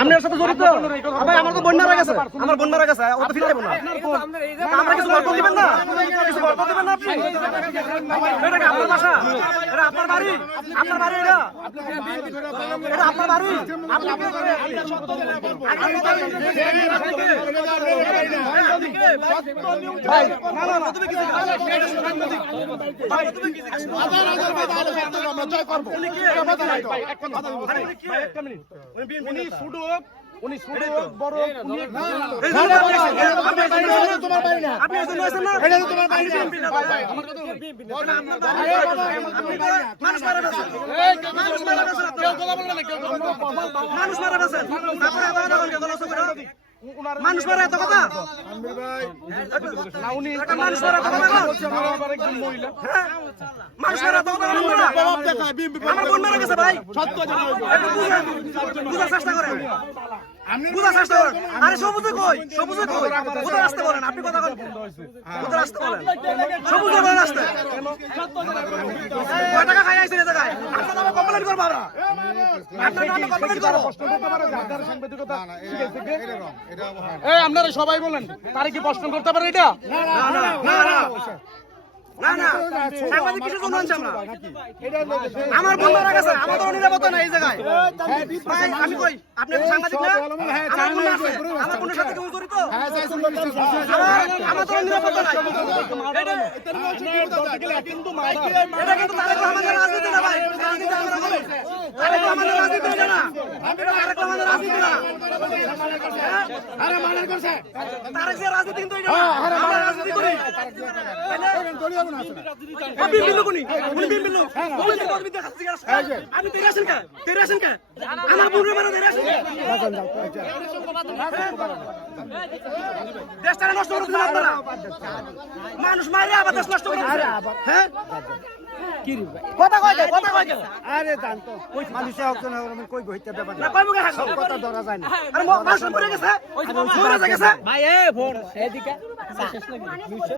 আপনার সাথে জড়িত ভাই আমার তো বন্যা গেছে আমার বন্যা গেছে ও তো ফিরাইবো না আমরা কিছু গল্প দিবেন না কিছু গল্প দিবেন না আপনি এটা কি আপনার বাসা এটা আপনার বাড়ি এটা এটা আপনার বাড়ি আপনি ভাই না না তুমি কিছু ভাই তুমি কিছু আমরা জয় করব উনি কি এক মিনিট উনি শুধু উনি শুধু বড় তোমার বাড়ি না আপনি এসে আছেন না এটা তোমার বাড়ি না আমার কথা মানুষ মারা গেছে মানুষ মারা গেছে কেউ কথা বলবে না কেউ মানুষ মারা গেছে তারপরে মানুষ মারা এত কথা আমির ভাই না উনি মানুষ মারা এত কথা আমার একজন মহিলা হ্যাঁ মানুষ মারা এত কথা জবাব দেখায় আমার বোন মারা গেছে ভাই সত্য জানা একটু বুঝার চেষ্টা করেন বুঝার চেষ্টা করেন আরে সবুজে কই বুঝার আসতে বলেন আপনি কথা বলেন বুঝার আসতে বলেন সবুজে বলেন আসতে কয় টাকা খাই আইছেন এই জায়গায় আপনার নামে কমপ্লেইন করব আমরা আপনার নামে কমপ্লেইন করব প্রশ্ন করতে পারে যাদের সাংবাদিকতা এটা এই আপনারা সবাই বলেন তারে কি প্রশ্ন করতে পারে এটা না না সাংবাদিক কিছু জন্য আনছি আমরা আমার বোন মারা গেছে আমাদের নিরাপত্তা নাই এই জায়গায় ভাই আমি কই আপনি তো সাংবাদিক না আমার বোন আছে আমার বোনের সাথে কেউ জড়িত আমার তো নিরাপত্তা নাই এটা কিন্তু তারেক রহমানের রাজনীতি না ভাই রাজনীতি আমরা করি তারেক রহমানের রাজনীতি না এটা তারেক রহমানের রাজনীতি না আরে মানের করছে তারেক যে রাজনীতি কিন্তু এটা আমরা রাজনীতি করি আপনি বিল্লু কোনি উনি বিল্লু ওই যে কথা বিদ্যা খাচ্ছি আপনি তেরে আসেন কে আমার বুড়ো মারা তেরে আসেন দেশটা নষ্ট করে দিলেন আপনারা মানুষ মারে আবার দেশ নষ্ট করে দিলেন হ্যাঁ কি রে কথা কয় আরে জান তো মানুষে অকজন কই বইতে ব্যাপার না কইবো কে সব কথা ধরা যায় না আরে মানুষ মরে গেছে ভাই এ ফোন এদিকে শেষ নাকি